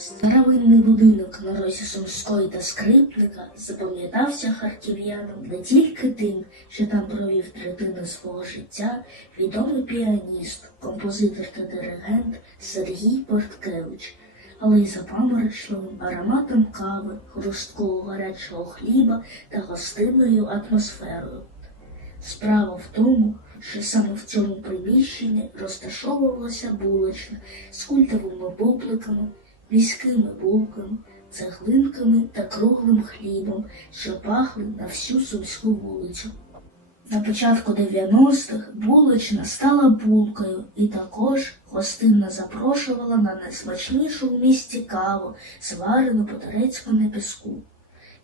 Старовинний будинок на розі Сумської та Скрипника запам'ятався харків'янам не тільки тим, що там провів третину свого життя відомий піаніст, композитор та диригент Сергій Порткевич, але й запаморочливим ароматом кави, хрусткого гарячого хліба та гостинною атмосферою. Справа в тому, що саме в цьому приміщенні розташовувалася булочна з культовими бубликами, міськими булками, цеглинками та круглим хлібом, що пахли на всю сумську вулицю. На початку 90-х булочна стала булкою і також гостинно запрошувала на найсмачнішу в місті каву, сварену по турецькому піску,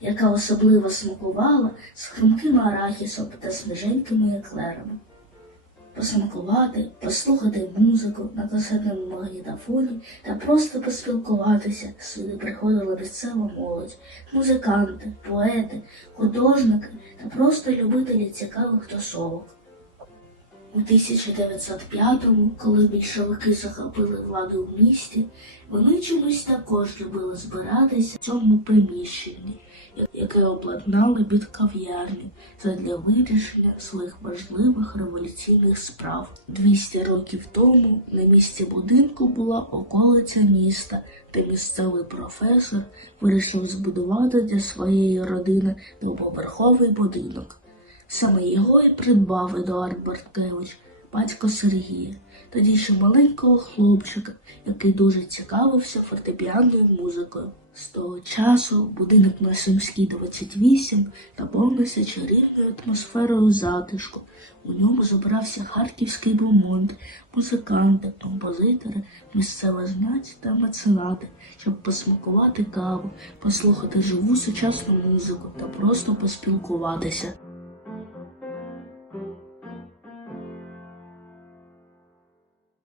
яка особливо смакувала з хрумким арахісом та свіженькими еклерами. Посмакувати, послухати музику на касетному магнітофоні та просто поспілкуватися сюди приходила місцева молодь, музиканти, поети, художники та просто любителі цікавих тусовок. У 1905-му, коли більшовики захопили владу в місті, вони чомусь також любили збиратися в цьому приміщенні, яке обладнали під кав'ярню задля вирішення своїх важливих революційних справ. 200 років тому на місці будинку була околиця міста, де місцевий професор вирішив збудувати для своєї родини двоповерховий будинок. Саме його і придбав Едуард Барткевич, батько Сергія, тоді ще маленького хлопчика, який дуже цікавився фортепіанною музикою. З того часу будинок на Сумській 28 наповнився чарівною атмосферою затишку. У ньому зібрався харківський бомонд, музиканти, композитори, місцева знать та меценати, щоб посмакувати каву, послухати живу сучасну музику та просто поспілкуватися.